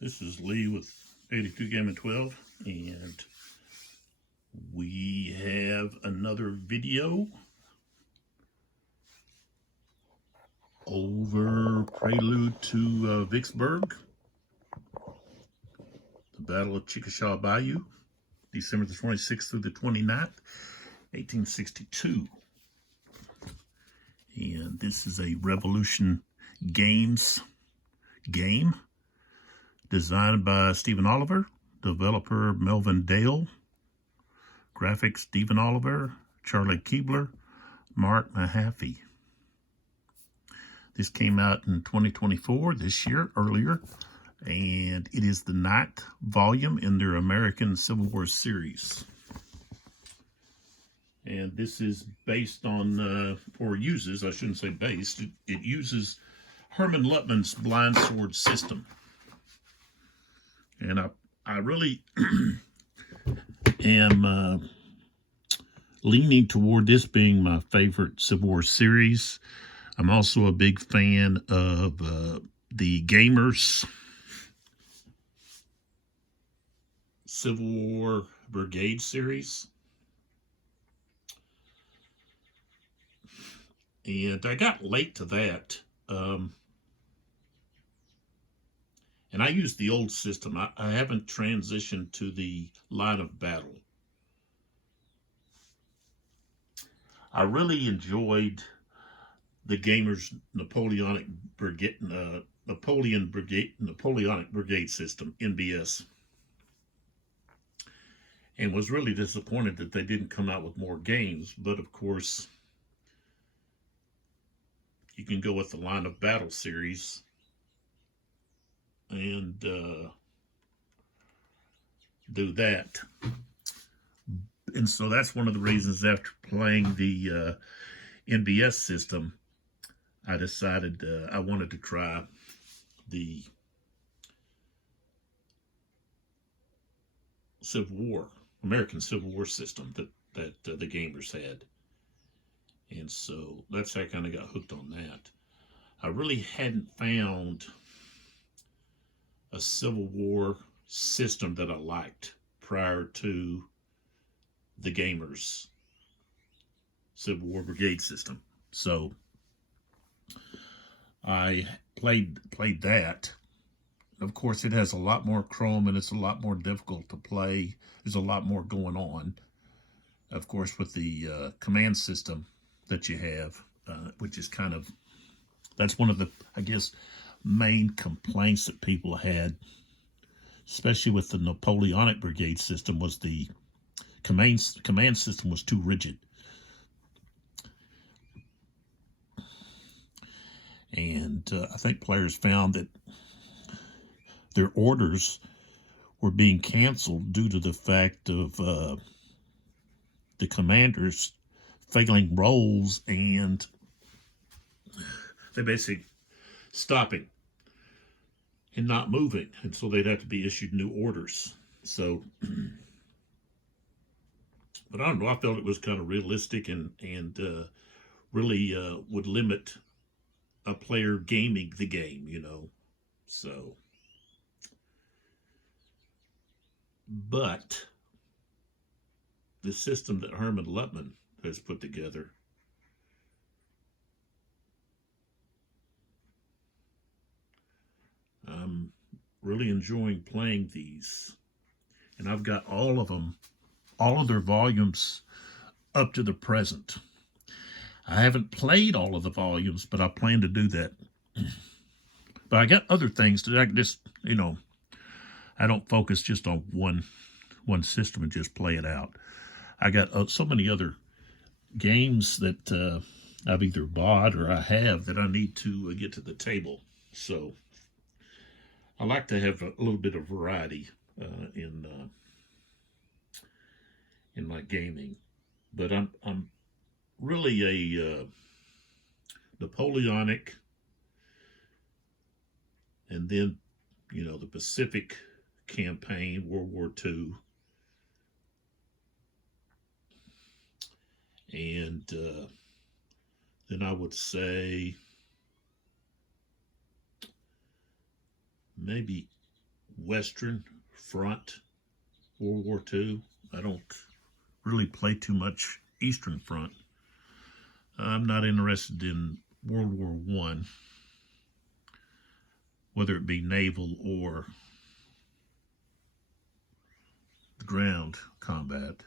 This is Lee with 82 Game and 12, and we have another video over Prelude to Vicksburg, the Battle of Chickashaw Bayou, December the 26th through the 29th, 1862. And this is a Revolution Games game designed by Stephen Oliver, developer Melvin Dale, graphics Stephen Oliver, Charlie Keebler, Mark Mahaffey. This came out in 2024, this year, earlier, and it is the 9th volume in their American Civil War series. And this is based on, or uses, I shouldn't say based, it uses Herman Luttmann's blind sword system. And I really am leaning toward this being my favorite Civil War series. I'm also a big fan of the Gamers Civil War Brigade series. And I got late to that. And I used the old system. I haven't transitioned to the line of battle. I really enjoyed the Gamers Napoleonic Brigade system, NBS, and was really disappointed that they didn't come out with more games. But of course, you can go with the line of battle series, and do that. And so that's one of the reasons, after playing the NBS system, I decided I wanted to try the Civil War, American Civil War system that the Gamers had. And so that's how I kind of got hooked on that. I really hadn't found a Civil War system that I liked prior to the Gamers Civil War Brigade system. So I played that. Of course, it has a lot more chrome and it's a lot more difficult to play. There's a lot more going on. Of course, with the command system that you have, which is kind of, that's one of the, I guess, main complaints that people had, especially with the Napoleonic Brigade system, was the command system was too rigid. And I think players found that their orders were being canceled due to the fact of the commanders failing rolls, and they basically stopping and not moving, and so they'd have to be issued new orders. So, but I don't know, I felt it was kind of realistic and really would limit a player gaming the game, you know. So, but the system that Herman Luttmann has put together, I'm really enjoying playing these. And I've got all of them, all of their volumes up to the present. I haven't played all of the volumes, but I plan to do that. But I got other things that I can just, you know, I don't focus just on one system and just play it out. I got so many other games that I've either bought or I have that I need to get to the table. So I like to have a little bit of variety in my gaming. But I'm really a Napoleonic, and then, you know, the Pacific campaign, World War II, and then I would say maybe Western Front, World War II. I don't really play too much Eastern Front. I'm not interested in World War I, whether it be naval or ground combat.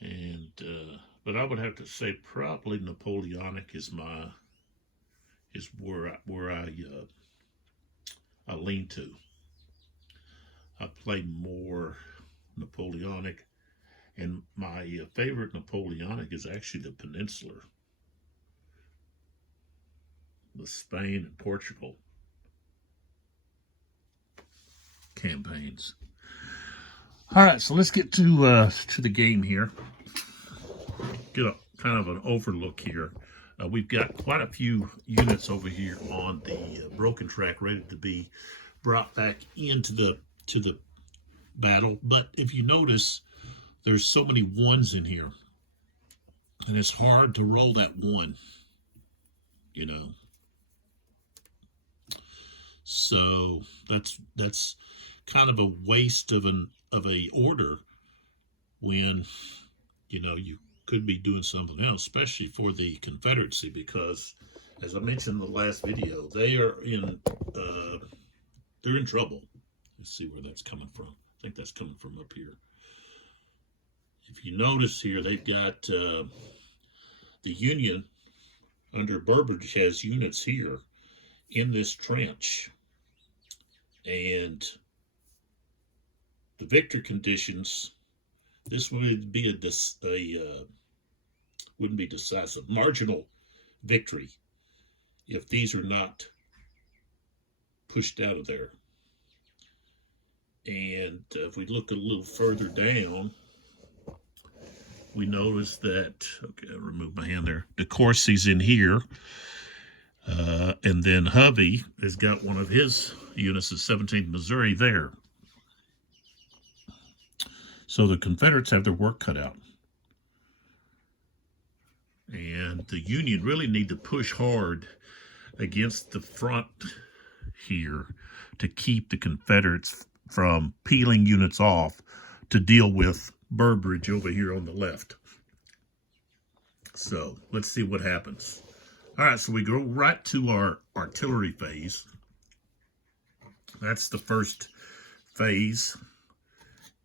And but I would have to say probably Napoleonic is where I lean to. I play more Napoleonic, and my favorite Napoleonic is actually the Peninsular, the Spain and Portugal campaigns. All right, so let's get to the game here. Get a kind of an overlook here. We've got quite a few units over here on the broken track, ready to be brought back into the battle. But if you notice, there's so many ones in here, and it's hard to roll that one. You know, so that's kind of a waste of a order when you could be doing something else, especially for the Confederacy, because as I mentioned in the last video, they're in trouble. Let's see where that's coming from. I think that's coming from up here. If you notice here, they've got the Union under Burbridge has units here in this trench, and the victor conditions, this would be wouldn't be decisive, marginal victory if these are not pushed out of there. And if we look a little further down, we notice that, okay, I'll remove my hand there, De Courcy's in here, and then Hovey has got one of his units, the 17th Missouri, there. So the Confederates have their work cut out. And the Union really need to push hard against the front here to keep the Confederates from peeling units off to deal with Burbridge over here on the left. So let's see what happens. All right, so we go right to our artillery phase. That's the first phase.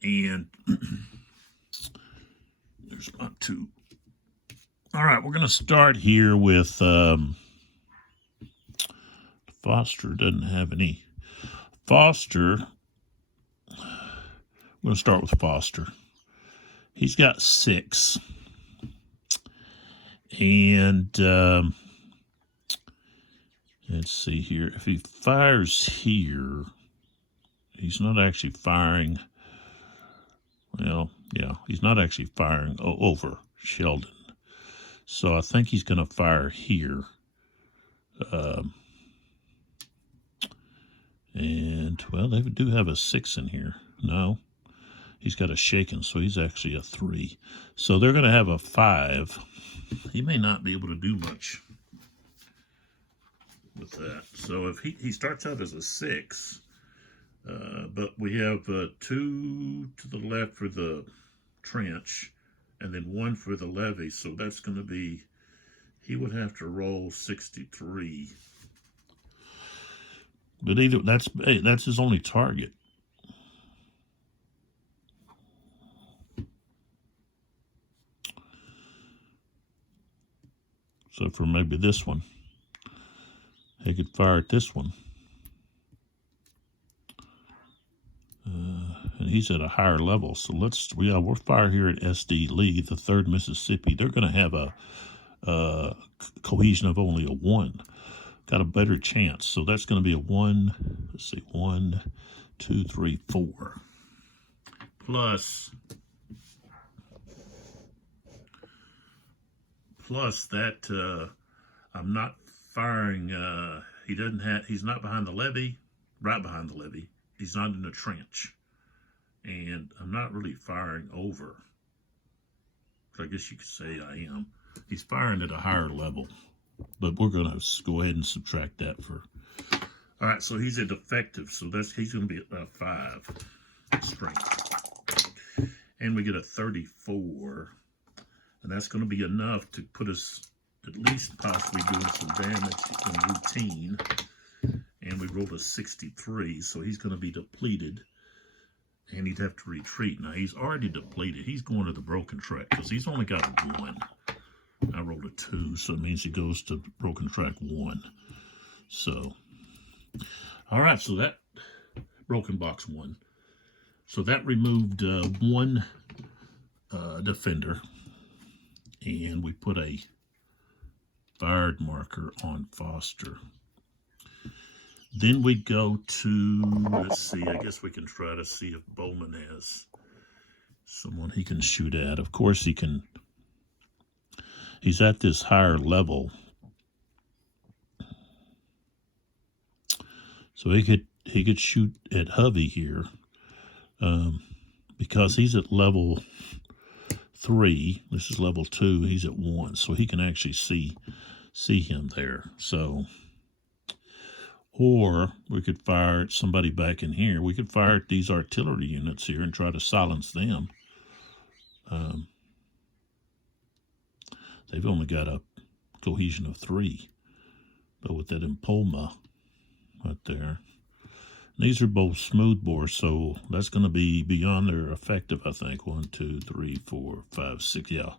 And there's my two. All right, we're going to start here with Foster doesn't have any. Foster, I'm going to start with Foster. He's got 6. And let's see here. If he fires here, he's not actually firing. Well, yeah, he's not actually firing over Sheldon. So I think he's going to fire here. And, well, they do have a 6 in here. No, he's got a shaken, so he's actually a 3. So they're going to have a 5. He may not be able to do much with that. So if he starts out as a 6, but we have 2 to the left for the trench, and then 1 for the levee. So that's going to be, he would have to roll 63. But either that's his only target. So for maybe this one, he could fire at this one. And he's at a higher level. So we'll fire here at SD Lee, the 3rd Mississippi. They're going to have a cohesion of only a 1. Got a better chance. So that's going to be a 1. Let's see, 1, 2, 3, 4. Plus that I'm not firing. He's not behind the levee, right behind the levee. He's not in the trench. And I'm not really firing over. So I guess you could say I am. He's firing at a higher level, but we're going to go ahead and subtract that for. All right, so he's at effective, so he's going to be at 5 strength, and we get a 34, and that's going to be enough to put us at least possibly doing some damage in routine. And we rolled a 63, so he's going to be depleted, and he'd have to retreat. Now, he's already depleted. He's going to the broken track because he's only got a 1. I rolled a 2, so it means he goes to broken track 1. So, all right, so that broken box 1. So that removed 1 defender, and we put a fired marker on Foster. Then we go to, let's see, I guess we can try to see if Bowman has someone he can shoot at. Of course he can. He's at this higher level. So he could shoot at Hovey here. Because he's at level 3, this is level 2, he's at 1, so he can actually see him there. So, or we could fire at somebody back in here. We could fire at these artillery units here and try to silence them. They've only got a cohesion of 3, but with that Impulma right there. These are both smoothbore, so that's going to be beyond their effective, I think. 1, 2, 3, 4, 5, 6. Yeah.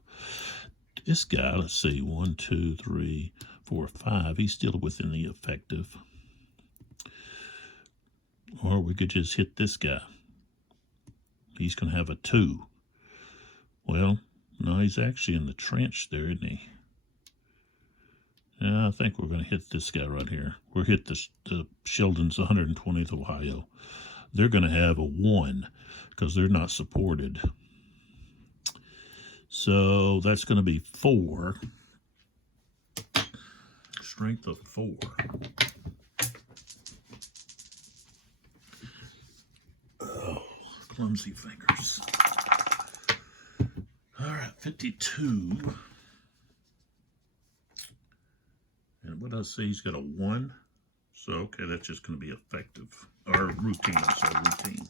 This guy, let's see. 1, 2, 3, 4, 5. He's still within the effective. Or we could just hit this guy. He's going to have a 2. Well, no, he's actually in the trench there, isn't he? Yeah, I think we're going to hit this guy right here. We'll hit the Sheldon's 120th Ohio. They're going to have a 1 because they're not supported. So that's going to be 4. Strength of 4. Oh, clumsy fingers. All right, 52. And what did I say? He's got a 1. So, okay, that's just going to be effective. Or routine, I'm sorry, routine.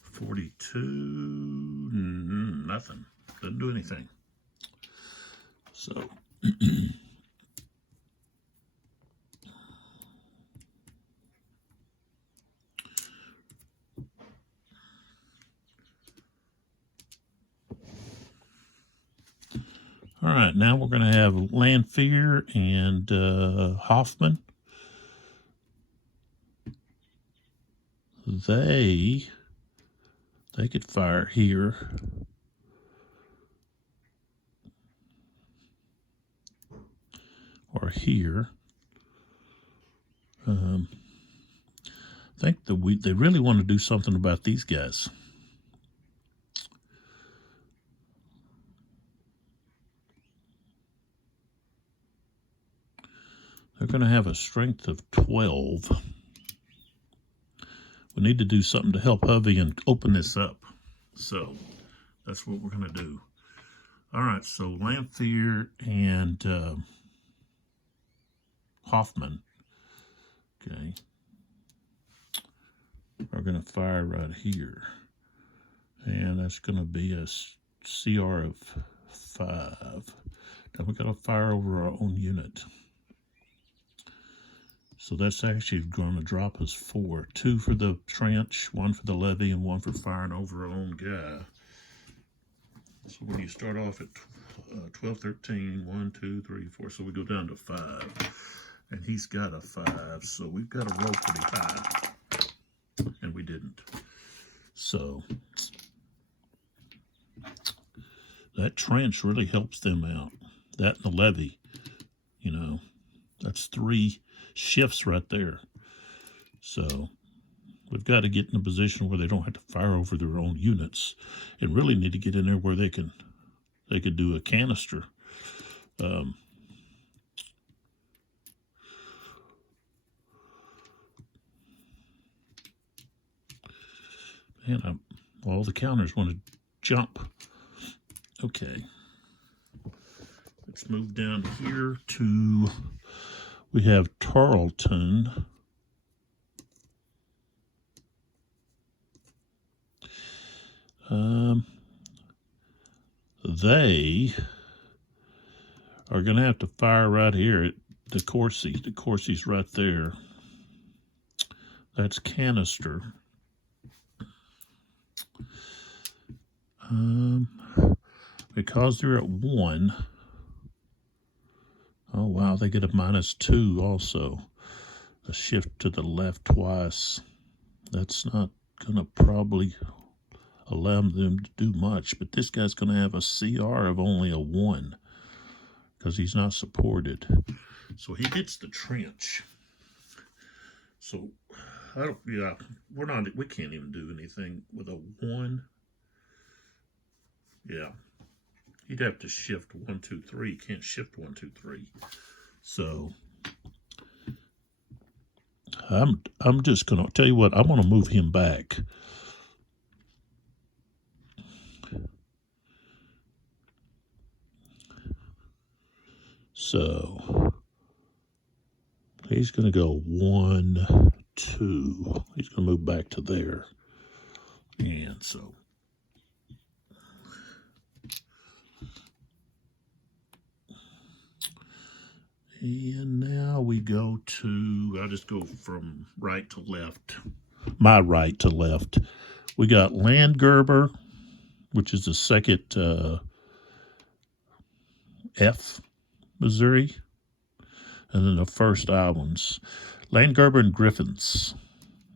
42, nothing. Doesn't do anything. So, all right, now we're going to have Lanfear and Hoffman. They could fire here. Or here. I think that they really want to do something about these guys. They're going to have a strength of 12. We need to do something to help Hovey and open this up. So that's what we're going to do. All right, so Lanfear and Hoffman, okay, are going to fire right here. And that's going to be a CR of 5. Now we've got to fire over our own unit. So that's actually going to drop us 4. 2 for the trench, 1 for the levee, and 1 for firing over our own guy. So when you start off at 12, 13, 1, 2, 3, 4, so we go down to 5. And he's got a 5, so we've got to roll pretty high. And we didn't. So that trench really helps them out. That and the levee, you know, that's 3 shifts right there. So we've got to get in a position where they don't have to fire over their own units, and really need to get in there where they could do a canister. Man, all the counters want to jump. Okay. Let's move down here to, we have Tarleton. They are going to have to fire right here at DeCourcy. DeCourcy's right there. That's Canister. Because they're at 1. Oh, wow, they get a -2 also. A shift to the left twice. That's not going to probably allow them to do much, but this guy's going to have a CR of only a 1 because he's not supported. So he gets the trench. So we can't even do anything with a 1. Yeah. He'd have to shift 1, 2, 3. Can't shift 1, 2, 3. So I'm just gonna tell you what, I'm gonna move him back. So he's gonna go 1, 2. He's gonna move back to there. And so and now we go to, I'll just go from right to left. My right to left. We got Landgerber, which is the second F, Missouri. And then the first I ones. Landgerber and Griffins.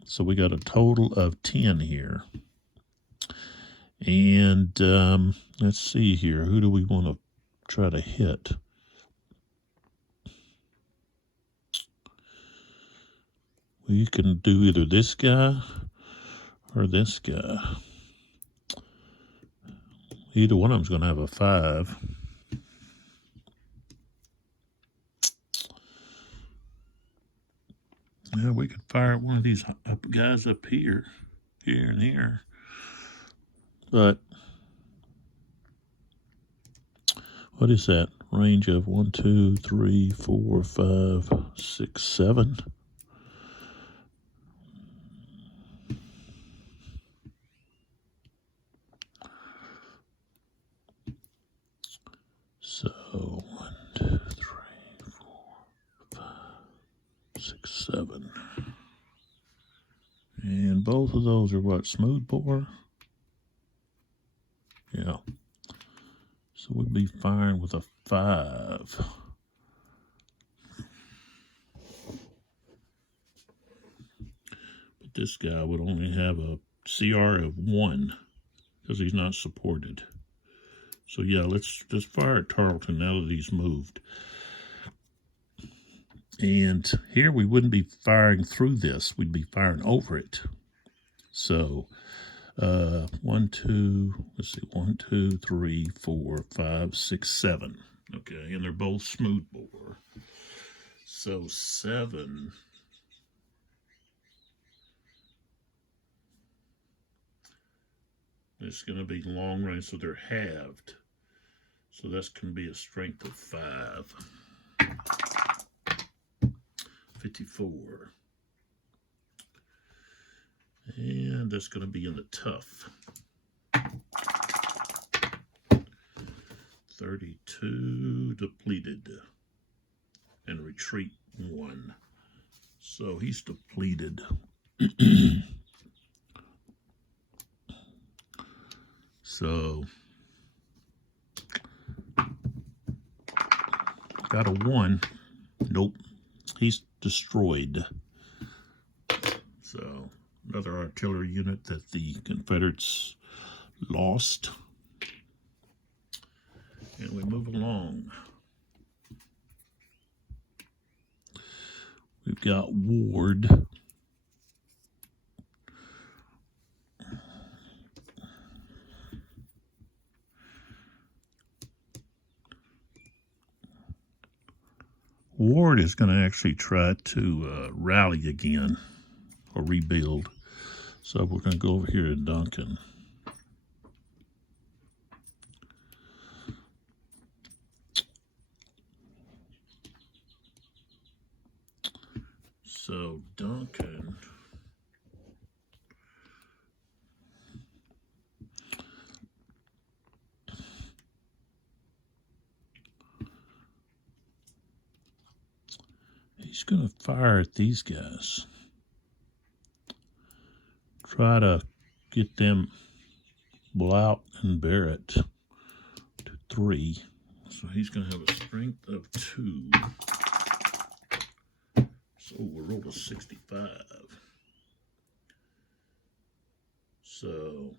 So we got a total of 10 here. And let's see here. Who do we want to try to hit? We can do either this guy or this guy. Either one of them's going to have a 5. Yeah, we could fire at one of these guys up here and here. But what is that? Range of 1, 2, 3, 4, 5, 6, 7. So 1, 2, 3, 4, 5, 6, 7. And both of those are what? Smoothbore? Yeah. So we'd be firing with a 5. But this guy would only have a CR of 1 because he's not supported. So yeah, let's just fire at Tarleton now that he's moved. And here we wouldn't be firing through this. We'd be firing over it. So 1, 2, let's see, 1, 2, 3, 4, 5, 6, 7. Okay, and they're both smoothbore. So 7. It's going to be long range, so they're halved. So that's going to be a strength of 5. 54. And that's going to be in the tough. 32 depleted. And retreat 1. So he's depleted. So got a 1. Nope. He's destroyed. So another artillery unit that the Confederates lost. And we move along. We've got Ward. Ward is going to actually try to rally again or rebuild. So we're going to go over here to Duncan. So Duncan, he's going to fire at these guys. Try to get them Blount and Barrett to 3. So he's going to have a strength of 2. So we'll roll a 65. So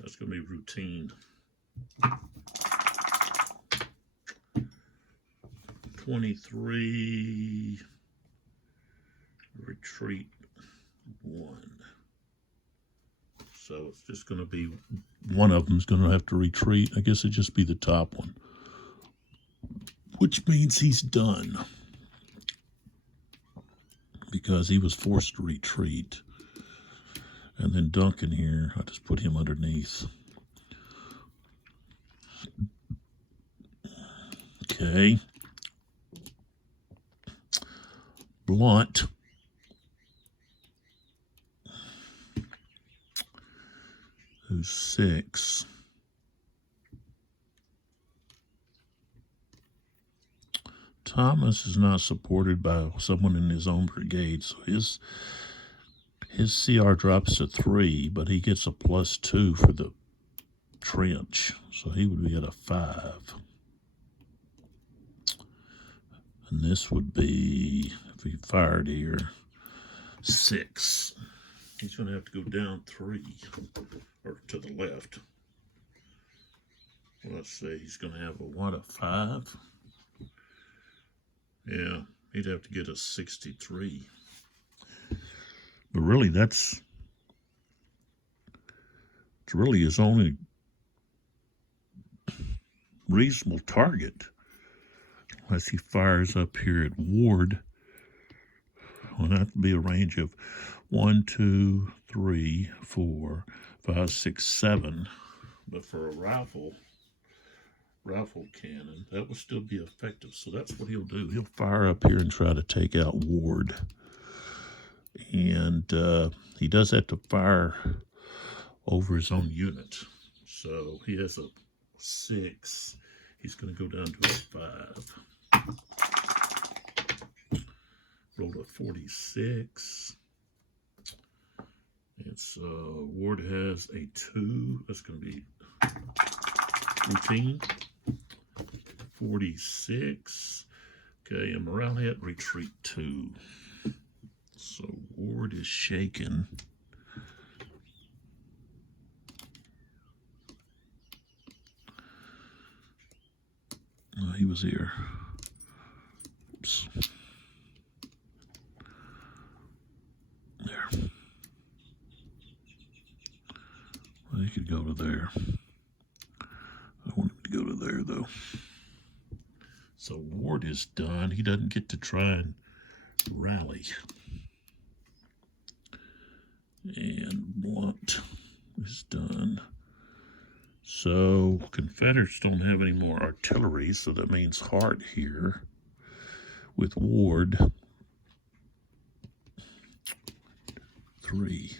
that's going to be routine. 23. Retreat 1. So it's just going to be one of them's going to have to retreat. I guess it'd just be the top one, which means he's done because he was forced to retreat. And then Duncan here, I just put him underneath. Okay. Blunt. Who's 6. Thomas is not supported by someone in his own brigade, so his CR drops to 3, but he gets a +2 for the trench, so he would be at a 5. And this would be, if he fired here, 6. He's going to have to go down 3, or to the left. Let's say he's going to have a 5? Yeah, he'd have to get a 63. But really, it's really his only reasonable target. Unless he fires up here at Ward. Well, that would be a range of 1, 2, 3, 4, 5, 6, 7. But for a rifle cannon, that would still be effective. So that's what he'll do. He'll fire up here and try to take out Ward. And he does have to fire over his own unit. So he has a 6. He's going to go down to a 5. Roll a 46. It's Ward has a 2. That's going to be routine. 46. Okay, and morale hit, retreat 2. So Ward is shaken. He was here. Oops. There. Well, he could go to there. I want him to go to there, though. So Ward is done. He doesn't get to try and rally. And Blunt is done. So Confederates don't have any more artillery, so that means Hart here with Ward. 3.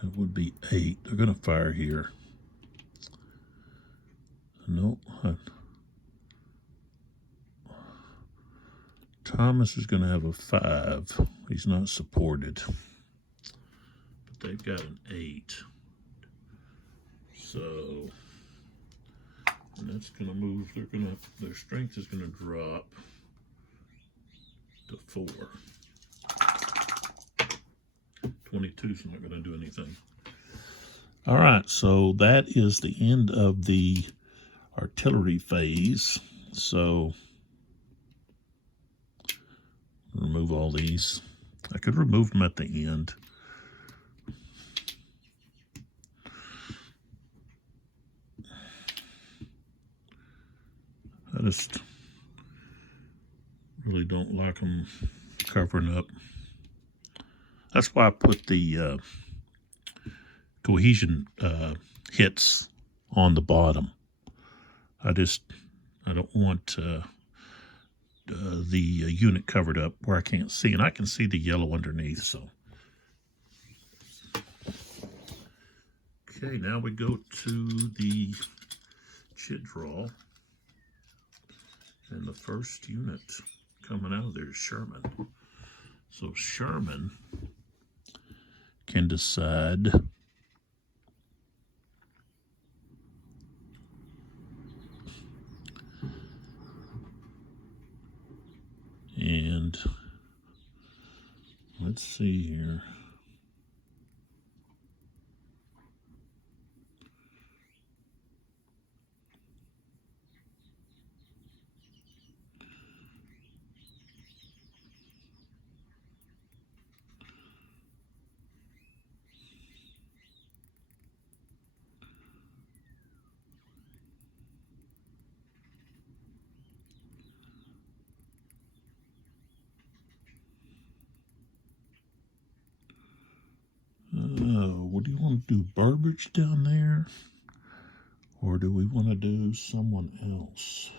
That would be 8. They're going to fire here. No. Thomas is going to have a 5. He's not supported. But they've got an 8. So, and that's going to move. Their strength is going to drop to 4. 22 is not going to do anything. All right, so that is the end of the artillery phase. So, remove all these. I could remove them at the end. I just really don't like them covering up. That's why I put the cohesion hits on the bottom. I don't want to the unit covered up where I can't see, and I can see the yellow underneath. So, okay, now we go to the chit draw, and the first unit coming out of there is Sherman. So Sherman can decide and let's see here. What do you want to do? Burbage down there? Or do we want to do someone else?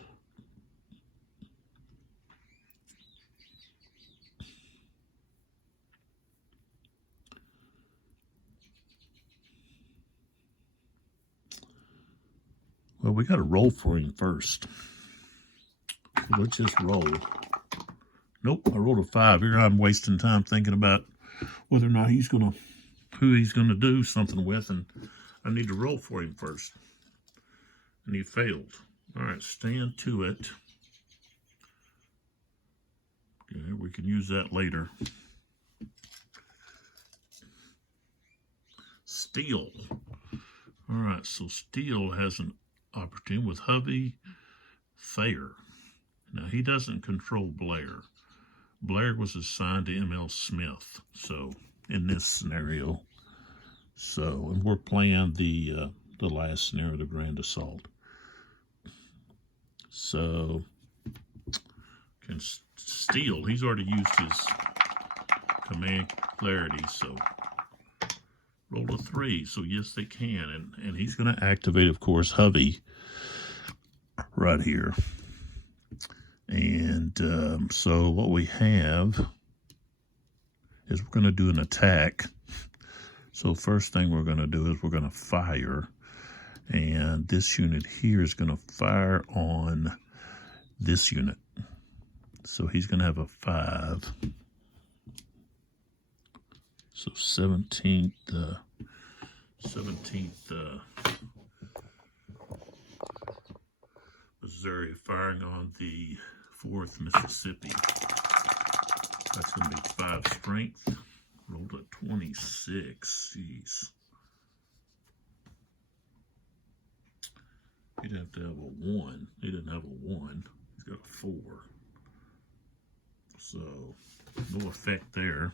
Well, we got to roll for him first. So let's just roll. Nope, I rolled a 5. Here I'm wasting time thinking about whether or not who he's gonna do something with, and I need to roll for him first. And he failed. All right, stand to it. Okay, we can use that later. Steal. All right, so Steal has an opportunity with hubby Thayer. Now, he doesn't control Blair. Blair was assigned to M.L. Smith, so in this scenario. So, and we're playing the last scenario, the Grand Assault. So, can Steal. He's already used his command clarity, so roll a 3. So, yes, they can. And he's going to activate, of course, hubby right here. And so what we have is we're going to do an attack. So first thing we're going to do is we're going to fire. And this unit here is going to fire on this unit. So he's going to have a 5. So 17th Missouri firing on the 4th Mississippi. That's going to be 5 strength. Rolled a 26. Jeez. He'd have to have a 1. He didn't have a 1. He's got a 4. So, no effect there.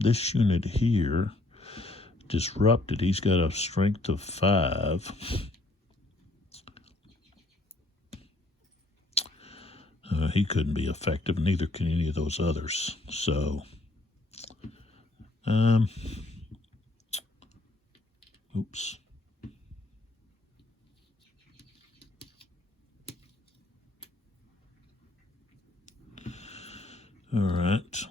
This unit here, disrupted. He's got a strength of 5. He couldn't be effective, neither can any of those others. So, oops. All right.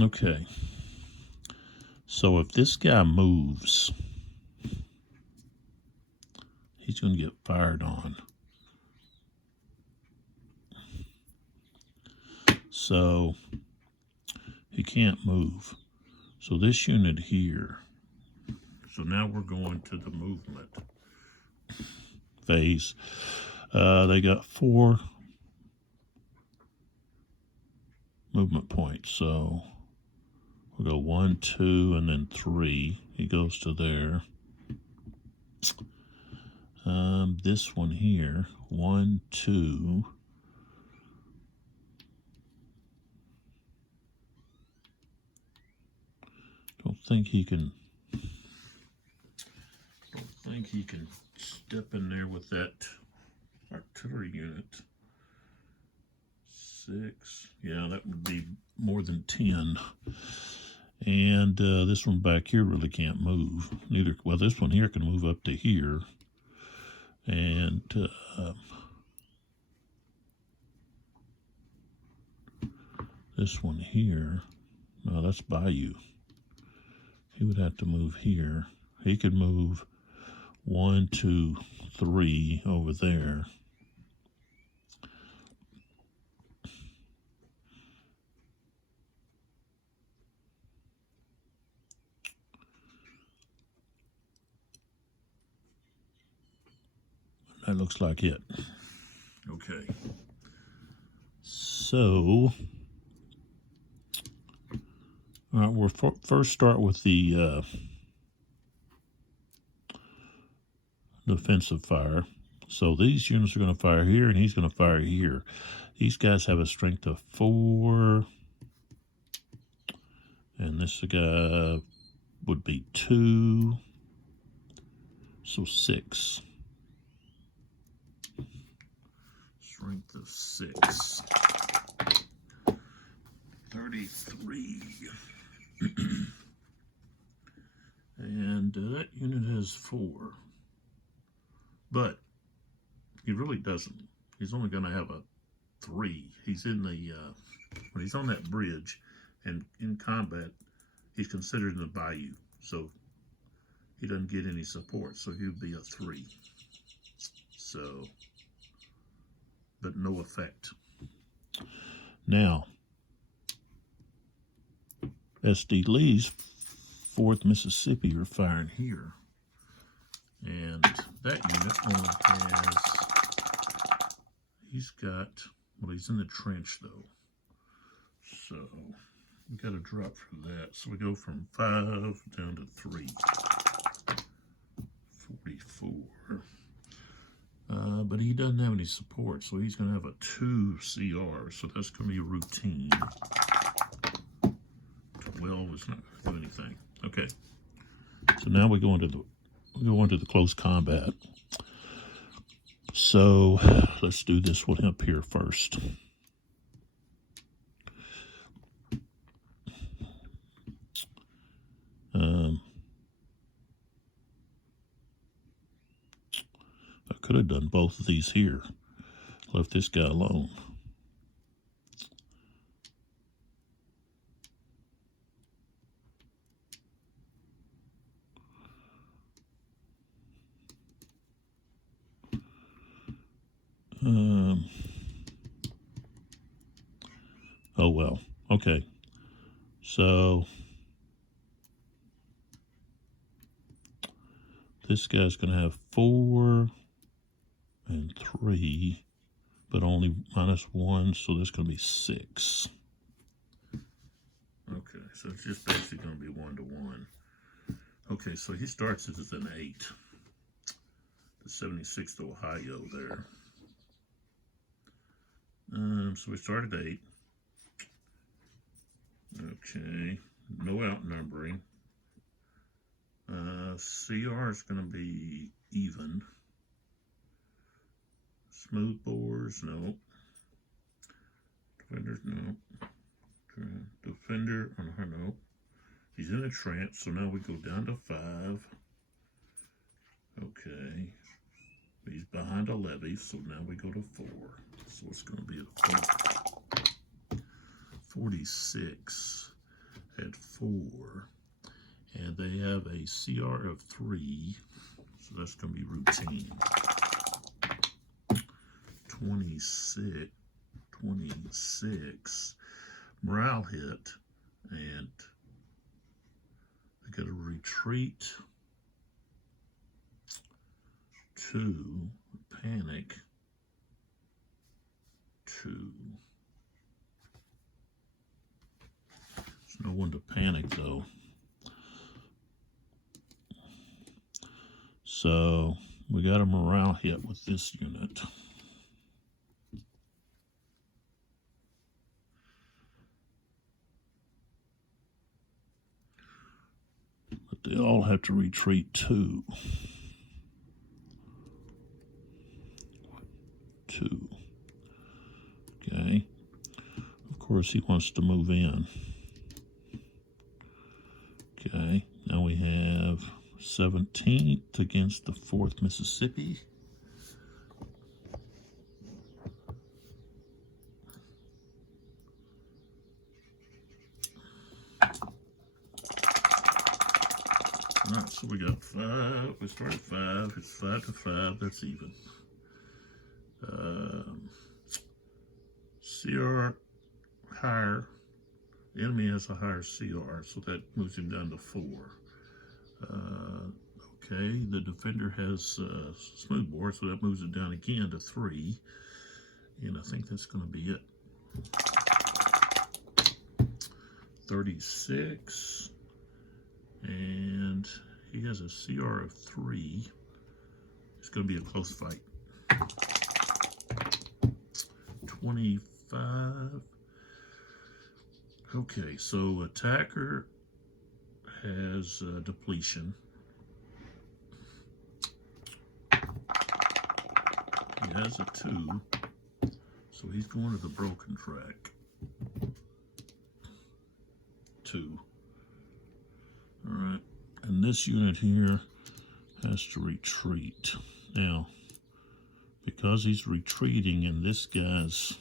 Okay. So if this guy moves, he's going to get fired on. So he can't move. So this unit here, so now we're going to the movement phase. They got 4 movement points. So we'll go 1, 2, and then 3. He goes to there. This one here, 1, 2. Don't think he can step in there with that artillery unit. 6. Yeah, that would be more than 10. And this one back here really can't move. Neither. Well, this one here can move up to here. And this one here, no, that's Bayou. He would have to move here. He could move 1, 2, 3 over there. That looks like it. Okay. So, all right, we'll first start with the defensive fire. So these units are going to fire here, and he's going to fire here. These guys have a strength of 4, and this guy would be 2, so 6. Strength of 6. 33. And that unit has 4. But he really doesn't. He's only going to have a 3. He's in the, when he's on that bridge and in combat, he's considered in the bayou. So he doesn't get any support. So he would be a 3. So, but no effect. Now, SD Lee's 4th Mississippi are firing here. And that unit only has, he's got, well, he's in the trench though. So we got to drop for that. So we go from 5 down to 3. 44. But he doesn't have any support, so he's going to have a 2 CR. So that's going to be routine. 12 is not going to do anything. Okay. So now we go into the close combat. So let's do this one up here first. I could have done both of these here. Left this guy alone. Oh well. Okay. So this guy's going to have 4 and 3, but only -1, so that's going to be 6. Okay, so it's just basically going to be 1 to 1. Okay, so he starts as an 8. The 76th Ohio there. So we started 8. Okay, no outnumbering. CR is going to be even. Smooth bores, no. Defenders, no. Defender, no. He's in a trance, so now we go down to 5. Okay. He's behind a levee, so now we go to 4. So it's going to be a 4. 46 at 4. And they have a CR of 3, so that's going to be routine. 26, morale hit, and they got to retreat 2, panic 2. There's no one to panic though. So we got a morale hit with this unit. But they all have to retreat 2. 2. Okay. Of course, he wants to move in. Okay. Now we have 17th against the 4th Mississippi. we got 5. We started 5. It's 5 to 5. That's even. CR higher. The enemy has a higher CR, so that moves him down to 4. Okay, the defender has smoothbore, so that moves it down again to 3. And I think that's going to be it. 36. And he has a CR of 3. It's going to be a close fight. 25. Okay, so attacker has depletion. He has a 2, so he's going to the broken track. 2. All right, and this unit here has to retreat. Now, because he's retreating and this guy's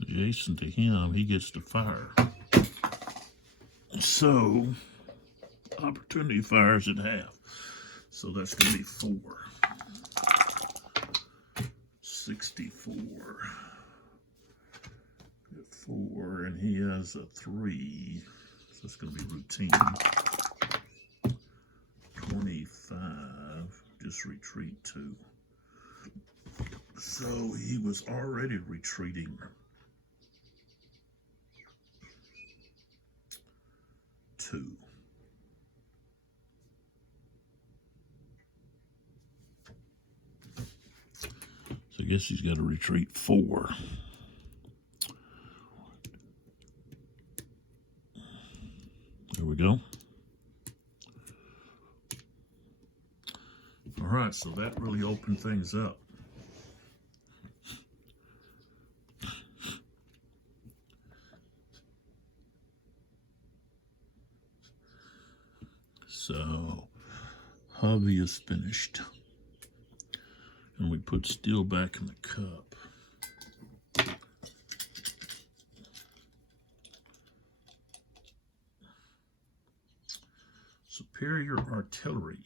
adjacent to him, he gets to fire. So, opportunity fires at half. So that's going to be 4. 64. 4, and he has a 3. So it's going to be routine. 25. Just retreat 2. So he was already retreating 2. So I guess he's got to retreat 4. There we go. All right, so that really opened things up. So, hobby is finished. And we put steel back in the cup. Superior artillery.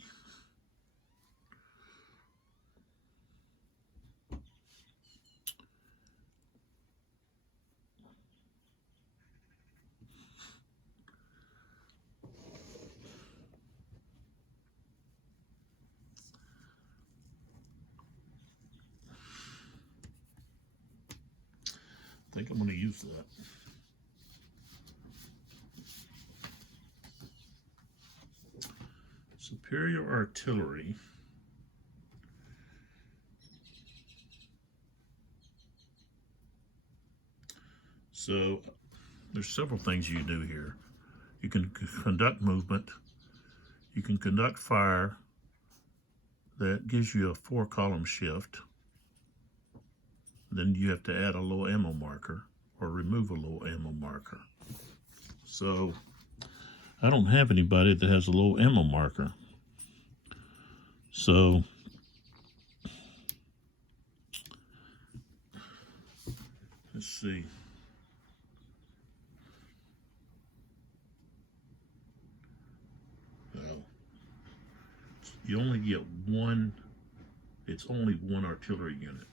I think I'm going to use that. Superior artillery. So there's several things you do here. You can conduct movement. You can conduct fire. That gives you a 4-column shift. Then you have to add a low ammo marker or remove a low ammo marker. So I don't have anybody that has a low ammo marker. So let's see. Well, you only get one, it's only one artillery unit.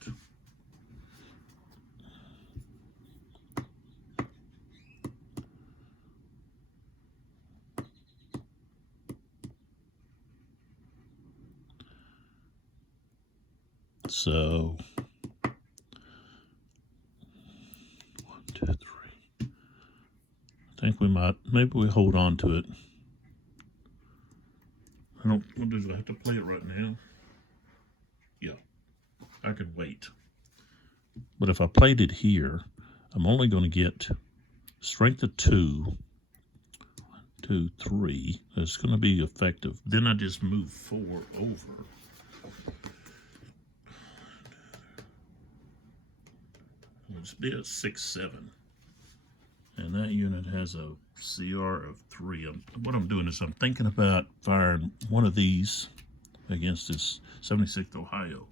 So 1, 2, 3. I think we might, maybe we hold on to it. I don't, what do I have to play it right now? Yeah, I could wait. But if I played it here, I'm only going to get strength of 2, 1, 2, 3. That's going to be effective. Then I just move 4 over. It's be a 6, 7. And that unit has a CR of 3. What I'm doing is I'm thinking about firing one of these against this 76th Ohio.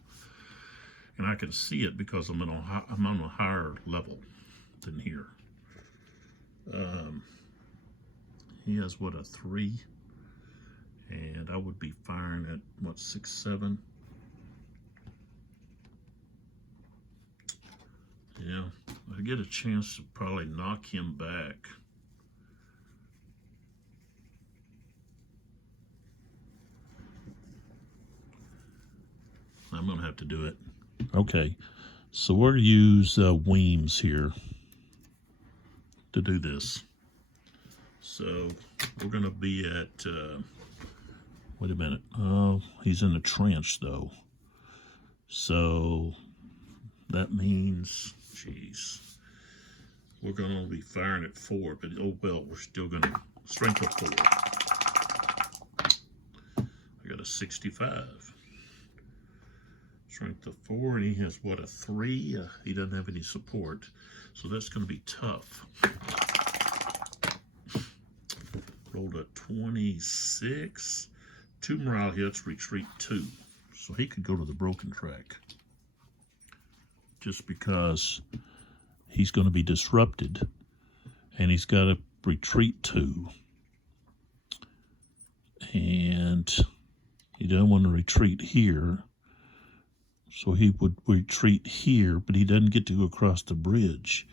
And I can see it because I'm on a higher level than here. He has what, a 3? And I would be firing at what, 6, 7? Yeah, I get a chance to probably knock him back. I'm gonna have to do it. Okay, so we're gonna use Weems here to do this. So we're gonna be at, wait a minute. Oh, he's in the trench though. So that means, geez, we're gonna be firing at 4, but oh well, we're still gonna strength of 4. I got a 65. Strength of 4, and he has what, a 3? He doesn't have any support, so that's going to be tough. Rolled a 26. 2 morale hits, retreat 2. So he could go to the broken track. Just because he's going to be disrupted, and he's got to retreat 2. And he doesn't want to retreat here. So he would retreat here, but he doesn't get to go across the bridge.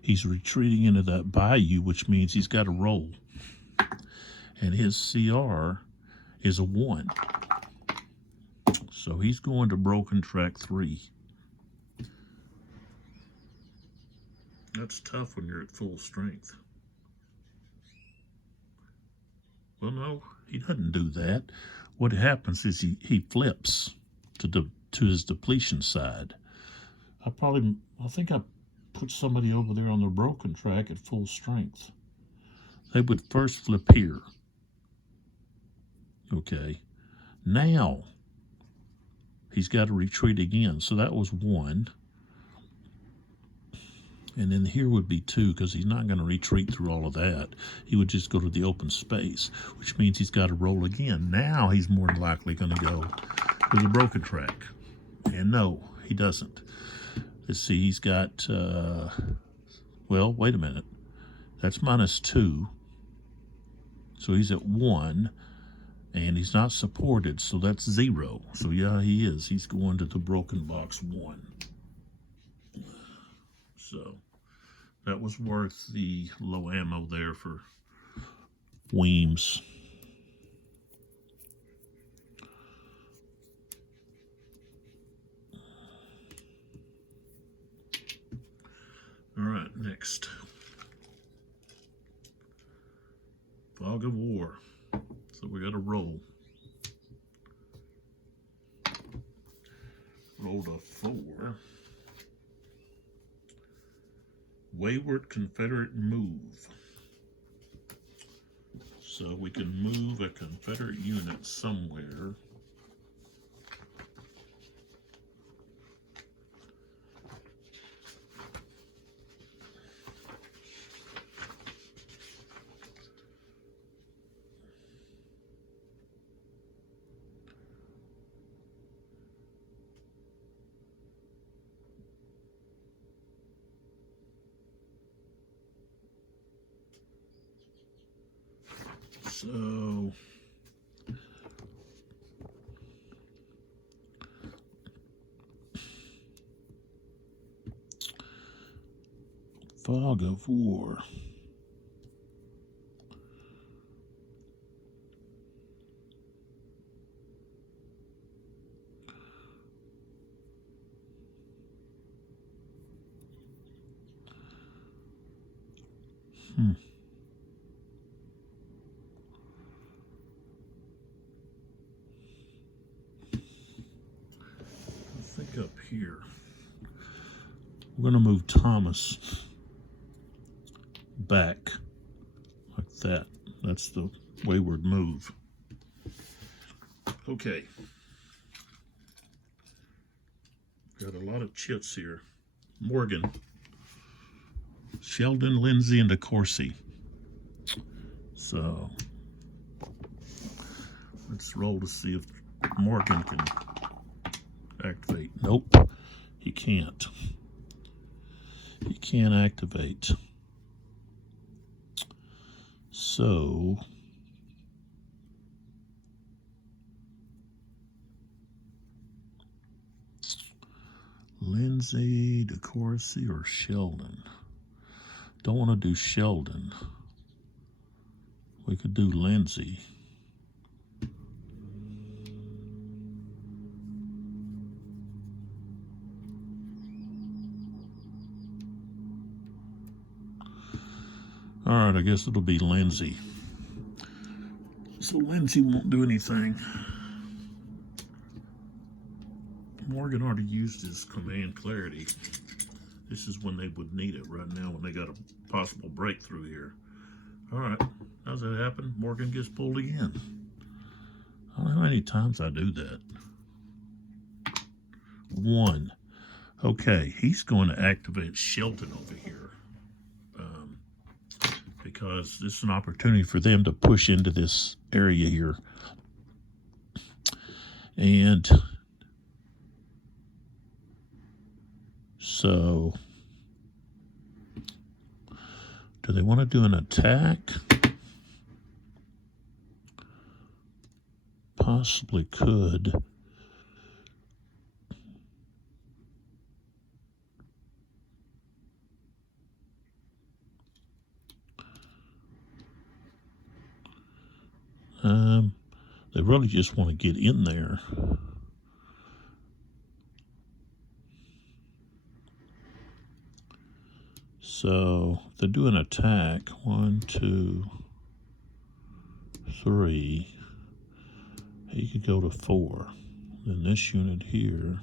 He's retreating into that bayou, which means he's got to roll. And his CR is a 1. So he's going to broken track 3. That's tough when you're at full strength. Well, no, he doesn't do that. What happens is he flips to his depletion side. I think I put somebody over there on the broken track at full strength. They would first flip here. Okay. Now he's got to retreat again. So that was 1. And then here would be 2, because he's not going to retreat through all of that. He would just go to the open space, which means he's got to roll again. Now he's more than likely going to go to the broken track. And no, he doesn't. Let's see, he's got, well, wait a minute. That's -2. So he's at 1, and he's not supported, so that's 0. So yeah, he is. He's going to the broken box 1. So that was worth the low ammo there for Weems. All right, next. Fog of War. So we got to roll. Rolled a 4. Wayward Confederate move. So we can move a Confederate unit somewhere. So Fog of War. I think up here. We're going to move Thomas back like that. That's the wayward move. Okay. Got a lot of chits here. Morgan, Sheldon, Lindsay, and DeCourcy. So let's roll to see if Morgan can activate. Nope, he can't. He can't activate. So Lindsay, DeCourcy, or Sheldon? Don't want to do Sheldon. We could do Lindsay. All right, I guess it'll be Lindsay. So Lindsay won't do anything. Morgan already used his command clarity. This is when they would need it right now, when they got a possible breakthrough here. All right, how's that happen? Morgan gets pulled again. I don't know how many times I do that. 1. Okay, he's going to activate Shelton over here. Because this is an opportunity for them to push into this area here. And so, do they want to do an attack? Possibly could. They really just want to get in there. So they're doing an attack. 1, 2, 3. He could go to 4. Then this unit here.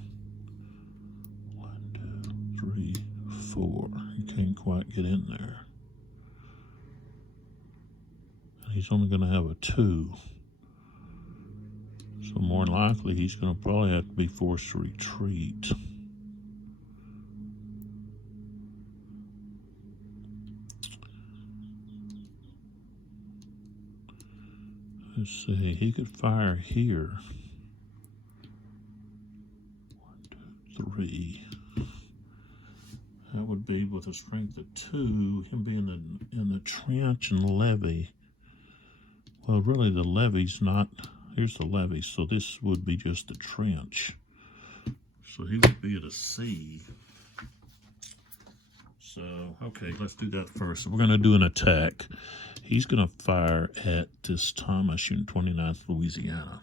1, 2, 3, 4. He can't quite get in there. And he's only going to have a 2. So more than likely, he's going to probably have to be forced to retreat. Let's see, he could fire here. 1, 2, 3. That would be with a strength of 2. Him being in the trench and levee. Well, really, the levee's not. Here's the levee, so this would be just a trench. So he would be at a C. So, okay, let's do that first. So we're going to do an attack. He's going to fire at this Thomas unit, 29th Louisiana.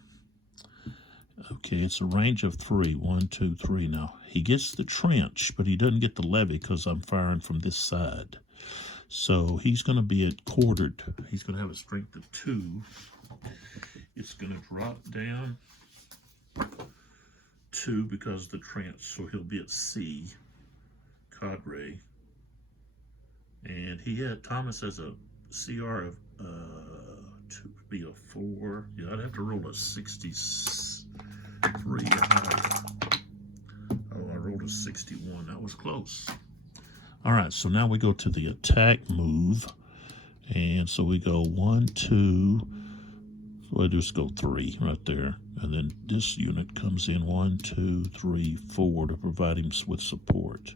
Okay, it's a range of 3. 1, 2, 3. Now, he gets the trench, but he doesn't get the levee because I'm firing from this side. So he's going to be at quartered. He's going to have a strength of 2. It's going to drop down 2 because of the trench, so he'll be at C, cadre. And Thomas has a CR of to be a 4. Yeah, I'd have to roll a 63 or higher. Oh, I rolled a 61. That was close. All right, so now we go to the attack move. And so we go 1, 2. So I just go 3 right there. And then this unit comes in 1, 2, 3, 4 to provide him with support.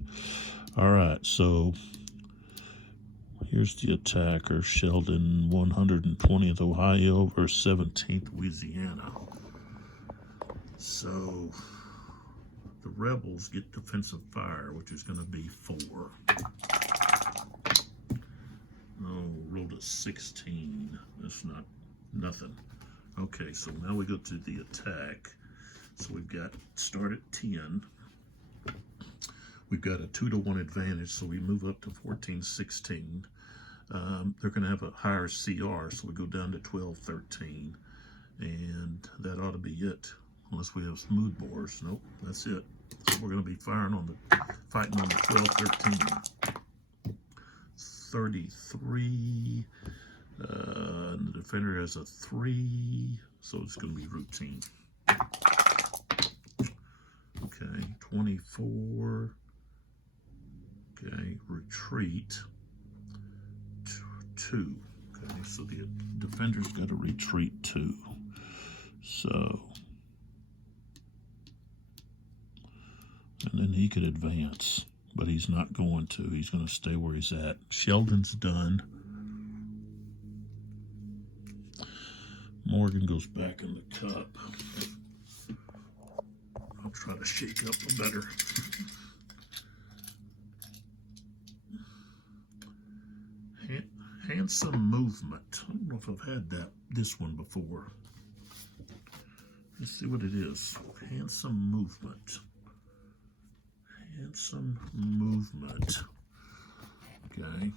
All right, so here's the attacker, Sheldon, 120th Ohio versus 17th Louisiana. So the rebels get defensive fire, which is going to be 4. Oh, rolled a 16. That's not nothing. Okay, so now we go to the attack. So we've got start at 10. We've got a 2-to-1 advantage, so we move up to 14, 16. They're going to have a higher CR, so we go down to 12, 13. And that ought to be it, unless we have smooth bores. Nope, that's it. So we're going to be fighting on the 12, 13. 33. And the defender has a 3, so it's going to be routine. Okay, 24. Okay, retreat. 2. Okay, so the defender's got to retreat 2. So, and then he could advance, but he's not going to. He's going to stay where he's at. Sheldon's done. Morgan goes back in the cup. I'll try to shake up a better. Handsome Movement. I don't know if I've had this one before. Let's see what it is. Handsome Movement. Handsome Movement. Okay.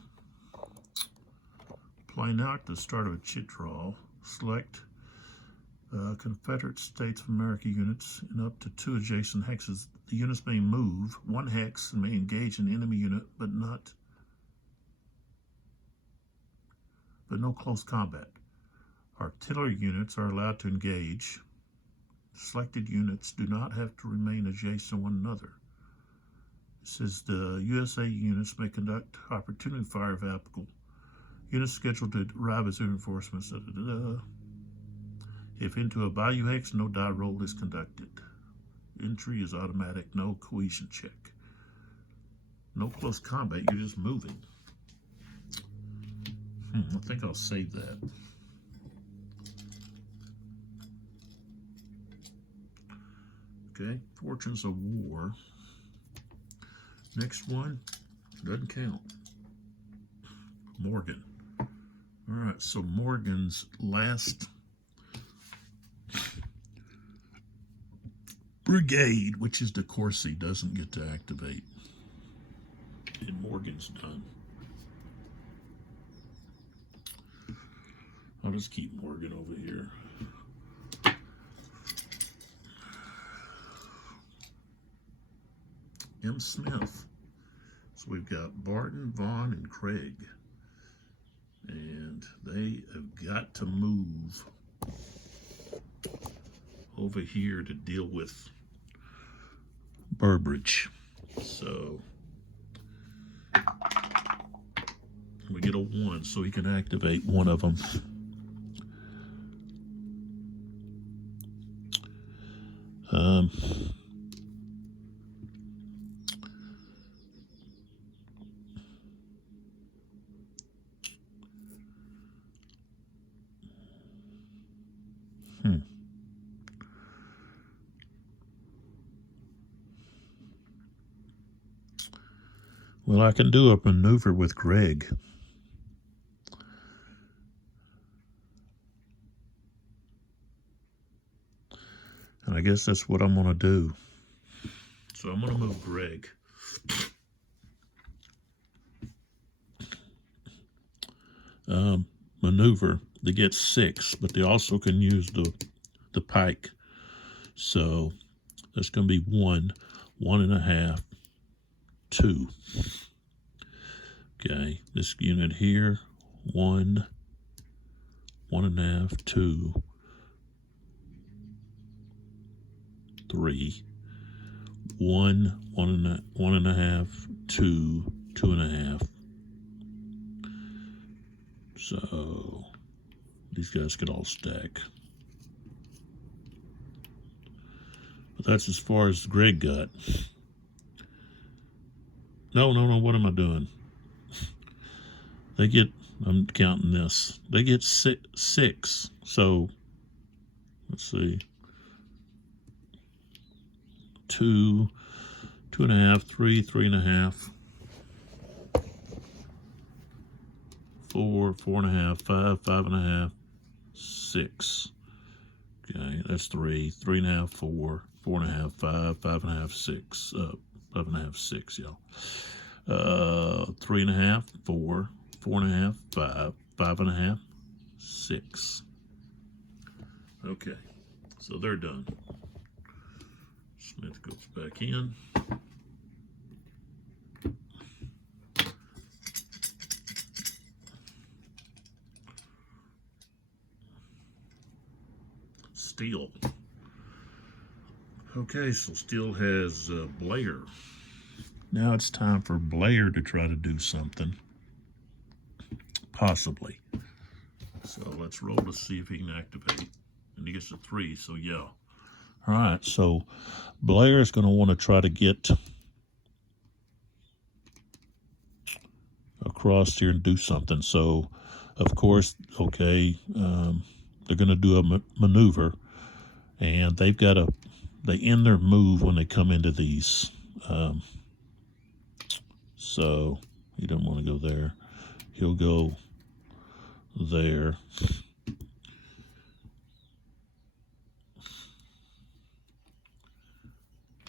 Play now at the start of a chit draw. Select Confederate States of America units in up to 2 adjacent hexes. The units may move 1 hex and may engage an enemy unit, but no close combat. Artillery units are allowed to engage. Selected units do not have to remain adjacent to one another. It says the USA units may conduct opportunity fire if applicable. Units scheduled to arrive as reinforcements. If into a Bayou hex, no die roll is conducted. Entry is automatic, no cohesion check. No close combat, you're just moving. I think I'll save that. Okay, Fortunes of War. Next one, doesn't count. Morgan. All right, so Morgan's last brigade, which is De Courcy, doesn't get to activate. And Morgan's done. I'll just keep Morgan over here. M. Smith. So we've got Barton, Vaughn, and Craig. And they have got to move over here to deal with Burbridge. So we get a 1, so he can activate one of them. Well, I can do a maneuver with Greg. And I guess that's what I'm going to do. So I'm going to move Greg. Maneuver. They get 6, but they also can use the pike. So that's going to be 1, 1.5, 2. Okay, this unit here, 1, 1.5, 2, 3, 1, 1.5, 2, 2.5. So these guys could all stack. But that's as far as Greg got. No, what am I doing? They get, I'm counting this. They get 6. So, let's see. 2, 2.5, 3, 3.5. 4, 4.5, 5, 5.5, 6. Okay, that's 3, 3.5, 4, 4.5, 5, 5.5, 6. 5.5, 6, y'all. 3.5, 4, 4.5, 5, 5.5, 6. Okay, so they're done. Smith goes back in. Steele. Okay, so Steele has Blair. Now it's time for Blair to try to do something. Possibly. So let's roll to see if he can activate. And he gets a 3, so yeah. All right, so Blair is going to want to try to get across here and do something. So, of course, okay, they're going to do a maneuver, and they end their move when they come into these. So he doesn't want to go there. He'll go there.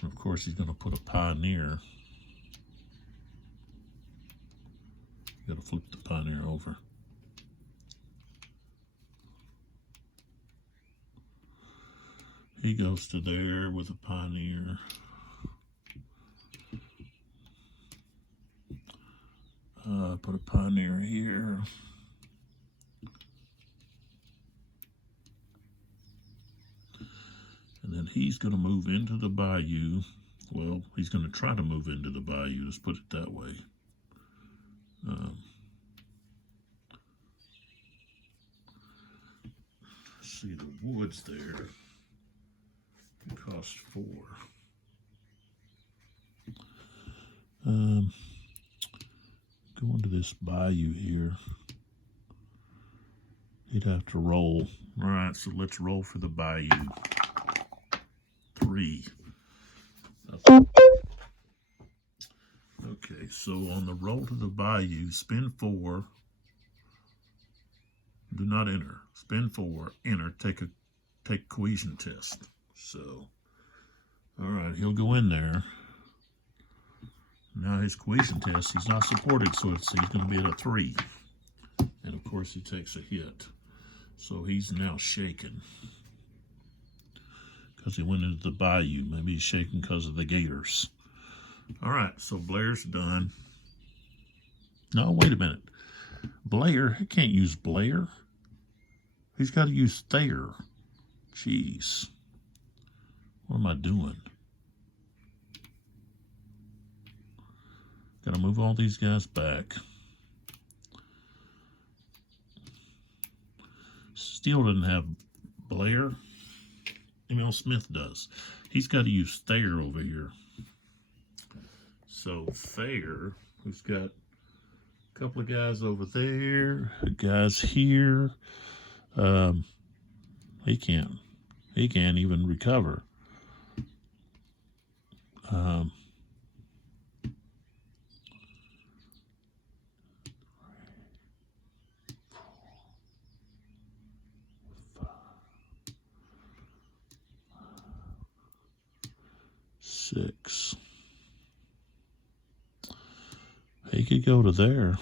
And of course, he's going to put a pioneer. You got to flip the pioneer over. He goes to there with a pioneer. Put a pioneer here. And then he's going to move into the bayou. Well, he's going to try to move into the bayou. Let's put it that way. See the woods there. It costs 4. Go into this bayou here. He'd have to roll. All right, so let's roll for the bayou. 3. Okay, so on the roll to the bayou, spin 4. Do not enter. Spin 4. Enter. Take cohesion test. So, all right, he'll go in there. Now his cohesion test, he's not supported, so he's going to be at a 3. And of course he takes a hit. So he's now shaken. Because he went into the bayou. Maybe he's shaken because of the gators. All right, so Blair's done. No, wait a minute. Blair, he can't use Blair. He's got to use Thayer. Jeez. What am I doing? Got to move all these guys back. Steele doesn't have Blair. Emil Smith does. He's got to use Thayer over here. So Thayer, who's got a couple of guys over there, guys here. He can't even recover. Six. He could go to there.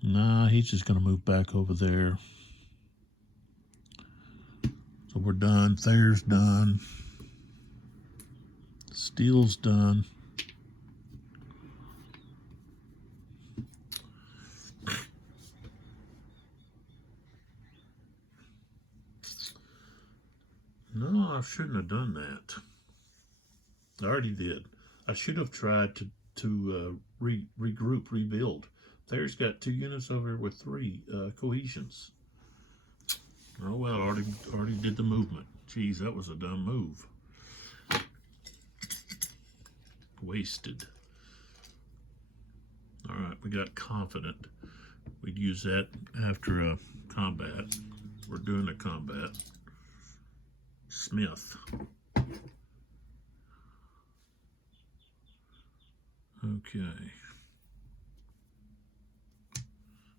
Nah, he's just going to move back over there. So we're done. Thayer's done. Steele's done. No, I shouldn't have done that. I already did. I should have tried to regroup, rebuild. Thayer's got 2 units over with 3 cohesions. Oh well, already did the movement. Geez, that was a dumb move. Wasted. All right, we got confident. We'd use that after a combat. We're doing a combat. Smith. Okay.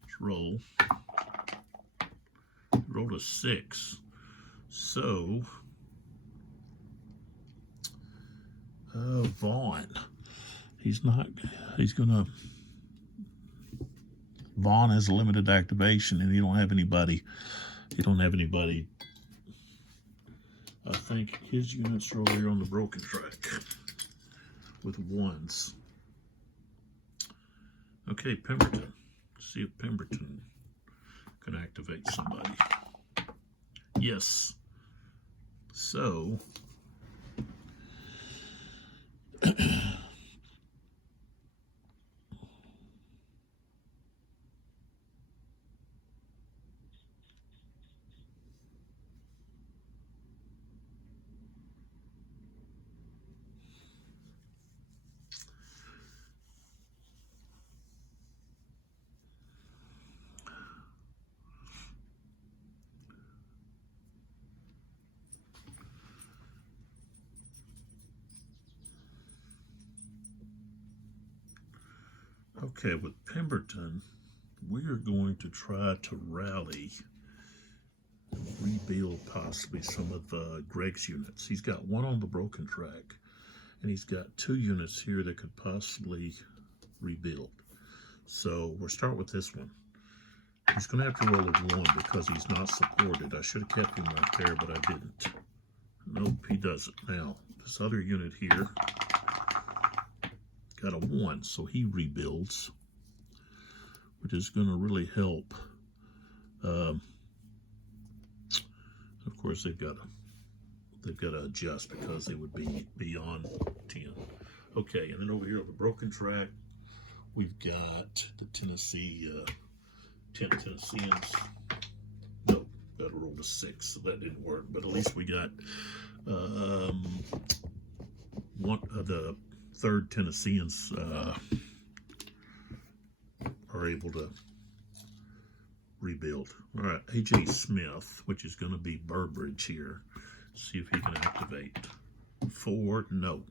Let's roll. Rolled a 6. So, Vaughn. Vaughn has a limited activation and you don't have anybody. I think his units are over here on the broken track with 1s. Okay, Pemberton. Let's see if Pemberton can activate somebody. Yes. So Okay, with Pemberton, we are going to try to rally, rebuild possibly some of Greg's units. He's got one on the broken track, and he's got 2 units here that could possibly rebuild. So we'll start with this one. He's going to have to roll a 1 because he's not supported. I should have kept him right there, but I didn't. Nope, he doesn't. Now, this other unit here got a 1, so he rebuilds, which is going to really help. Of course, they've got to adjust because they would be beyond 10. Okay, and then over here on the broken track, we've got the Tennessee 10 Tennesseans. No, got to roll a 6, so that didn't work. But at least we got one of the 3rd Tennesseans are able to rebuild. All right, A.J. Smith, which is going to be Burbridge here. See if he can activate. 4, no.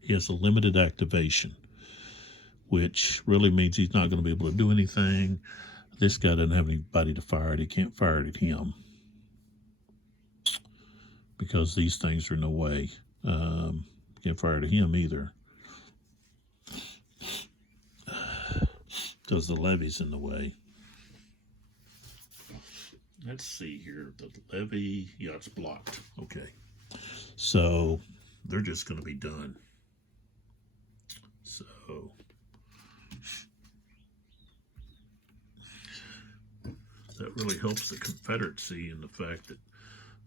He has a limited activation, which really means he's not going to be able to do anything. This guy doesn't have anybody to fire it. He can't fire it at him because these things are in the way. Can't fire it at him either because the levee's in the way. Let's see here. The levee, yeah, it's blocked. Okay. So they're just going to be done. So that really helps the Confederacy in the fact that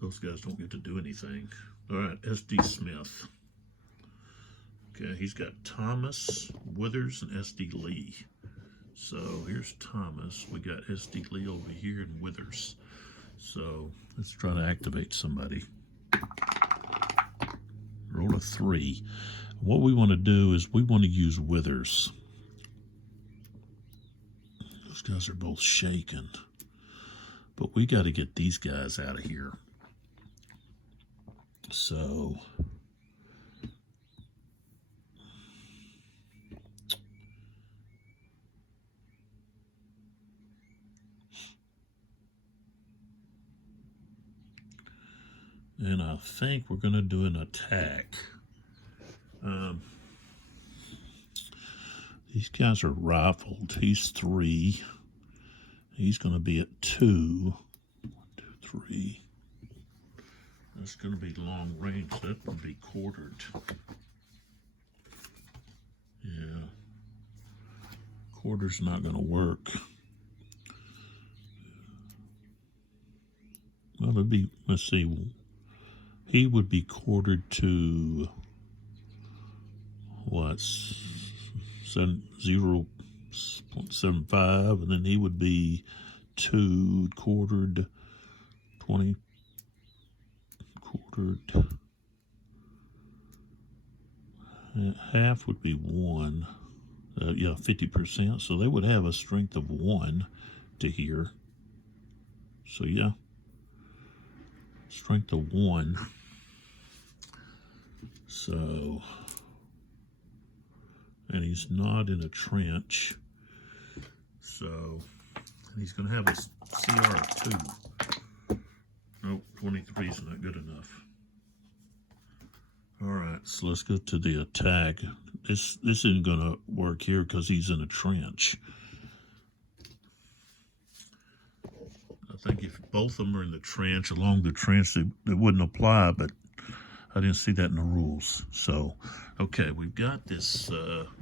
those guys don't get to do anything. All right, S.D. Smith. Okay, he's got Thomas, Withers, and S.D. Lee. So here's Thomas. We got S.D. Lee over here and Withers. So let's try to activate somebody. Roll a 3. What we want to do is we want to use Withers. Those guys are both shaken. But we got to get these guys out of here. So and I think we're going to do an attack. These guys are rifled. He's 3. He's going to be at 2. 1, 2, 3. That's going to be long range. That would be quartered. Yeah. Quarter's not going to work. Well, it'd be, let's see. He would be quartered to what? 0.75, and then he would be 2 quartered, 20 quartered. Half would be 1. Yeah, 50%. So they would have a strength of 1 to here. So yeah, strength of 1. So, and he's not in a trench. So, and he's going to have a CR of 2. Nope, 23 is not good enough. All right, so let's go to the attack. This isn't going to work here because he's in a trench. I think if both of them are in the trench, along the trench, it wouldn't apply, but I didn't see that in the rules. So, okay, we've got this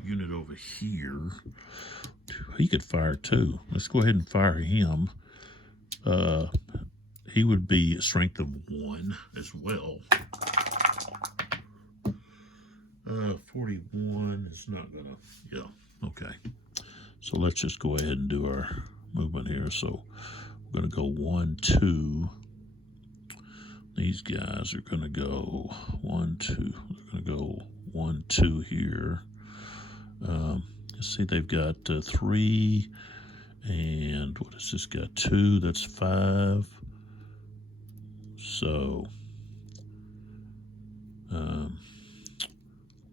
unit over here. He could fire 2. Let's go ahead and fire him. He would be a strength of 1 as well. 41 is not gonna, yeah, okay. So let's just go ahead and do our movement here. So we're gonna go 1, 2. These guys are gonna go 1, 2. They're gonna go 1, 2 here. You see they've got 3, and what has this got? 2, that's 5. So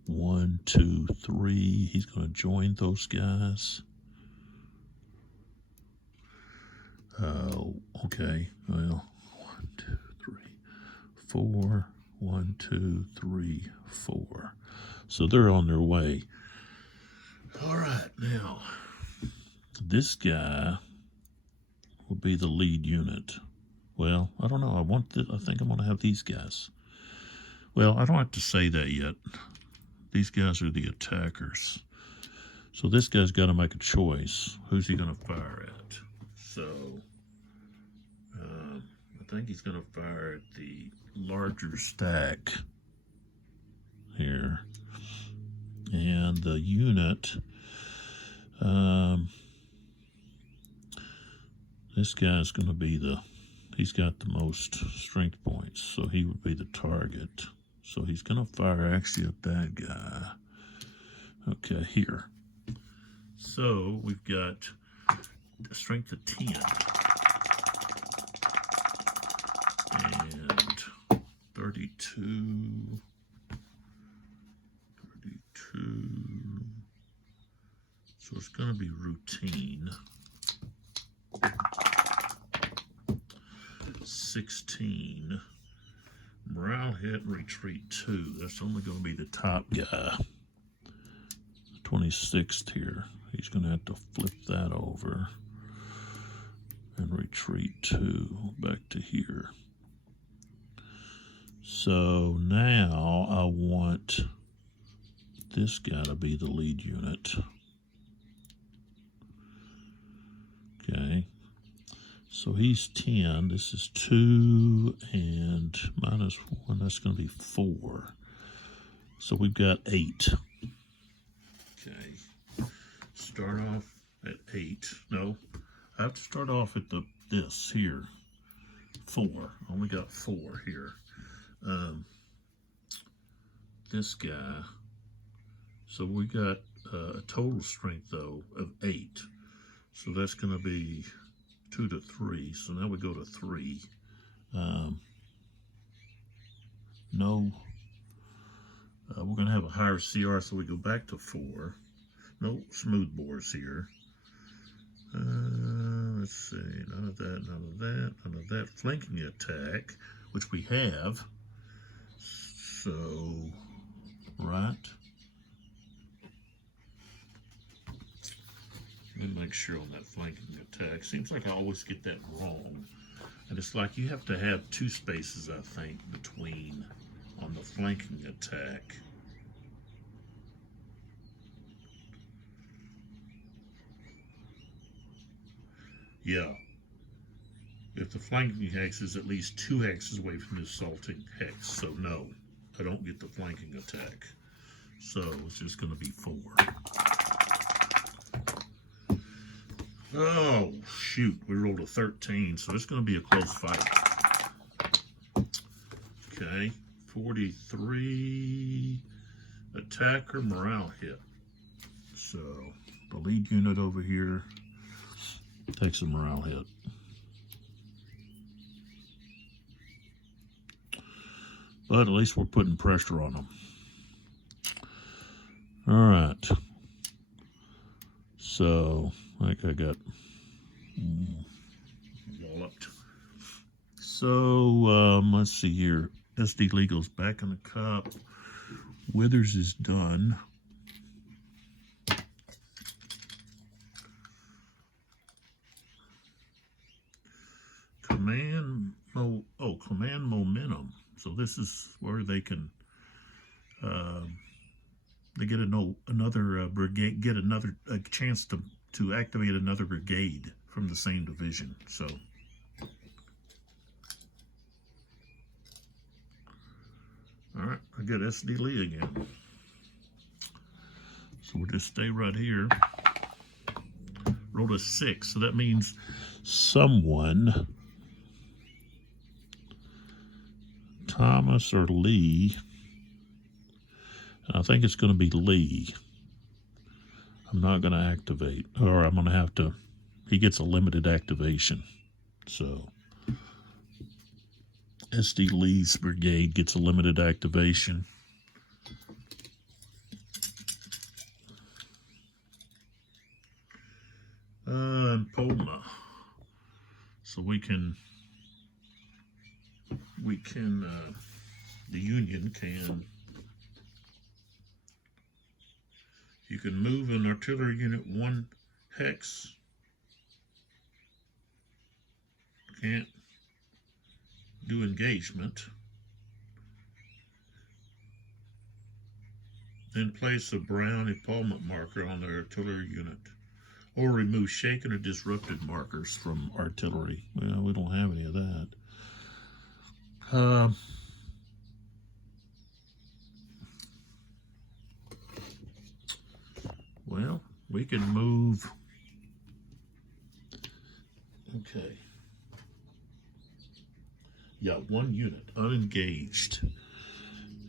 1, 2, 3. He's going to join those guys. Okay. Well, 1, 2, 3, 4. 1, 2, 3, 4. So they're on their way. All right, now this guy will be the lead unit. Well, I don't know. I think I'm going to have these guys. Well, I don't have to say that yet. These guys are the attackers. So this guy's got to make a choice. Who's he going to fire at? So I think he's going to fire at the larger stack here. And the unit, this guy's going to be he's got the most strength points, so he would be the target. So he's going to fire actually at that guy. Okay, here. So we've got a strength of 10. And 32. 32. So it's going to be routine. 16. Morale hit and retreat 2. That's only going to be the top guy. 26th here. He's going to have to flip that over and retreat 2 back to here. So now I want this guy to be the lead unit. Okay. So he's 10. This is 2 and minus 1. That's going to be 4. So we've got 8. Okay. Start off at 8. No, I have to start off at this here. 4. Only got 4 here. This guy. So we got a total strength though of 8. So that's going to be 2 to 3. So now we go to 3. No. We're going to have a higher CR, so we go back to 4. No smooth bores here. Let's see. None of that, none of that, none of that. Flanking attack, which we have. So, right. Let me make sure on that flanking attack. Seems like I always get that wrong. And it's like you have to have 2 spaces, I think, between on the flanking attack. Yeah. If the flanking hex is at least 2 hexes away from the assaulting hex. So no, I don't get the flanking attack. So it's just going to be 4. Oh, shoot. We rolled a 13, so it's going to be a close fight. Okay. 43. Attacker morale hit. So the lead unit over here takes a morale hit. But at least we're putting pressure on them. All right. So, like I got walloped. So, let's see here. SD Legal's back in the cup. Withers is done. Command momentum. So this is where they can they get another brigade, get a chance to activate another brigade from the same division. So all right, I got SD Lee again. So we'll just stay right here. Rolled a 6, so that means someone, Thomas or Lee, and I think it's going to be Lee. I'm not going to activate, or I'm going to have to, he gets a limited activation. So SD Lee's brigade gets a limited activation. And Polma. So we can, the Union can, you can move an artillery unit 1 hex. Can't do engagement. Then place a brown epaulement marker on the artillery unit. Or remove shaken or disrupted markers from artillery. Well, we don't have any of that. Well, we can move. Okay. Yeah, 1 unit, unengaged.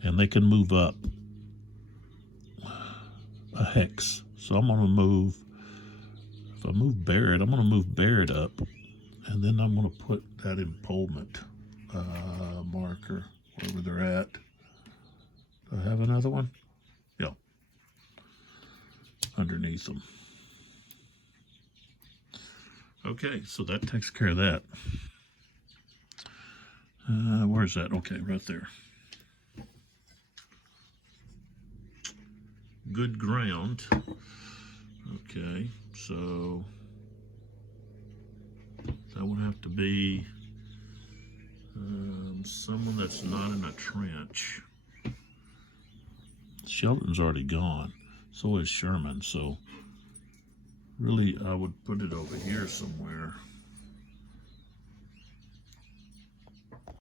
And they can move up a hex. So I'm going to move, if I move Barrett, I'm going to move Barrett up. And then I'm going to put that impalement marker wherever they're at. Do I have another one? Yeah. Underneath them. Okay, so that takes care of that. Where's that? Okay, right there. Good ground. Okay, so that would have to be someone that's not in a trench. Shelton's already gone. So is Sherman. So really, I would put it over here somewhere.